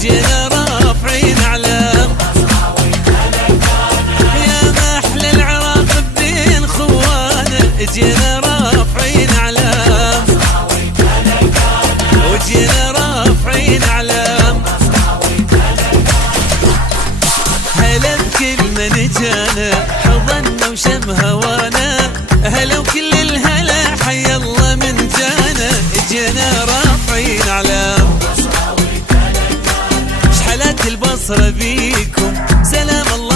جينا رافعين علام. يا محلى العراق بدين خوانا جينا رافعين علام. وجينا رافعين علام. هلا بكل من جانا حضنا وشم هوانا. هلا وكل الهلا حي الله من جانا. جينا رافعين علام. شحلات البصرة بيكم سلام الله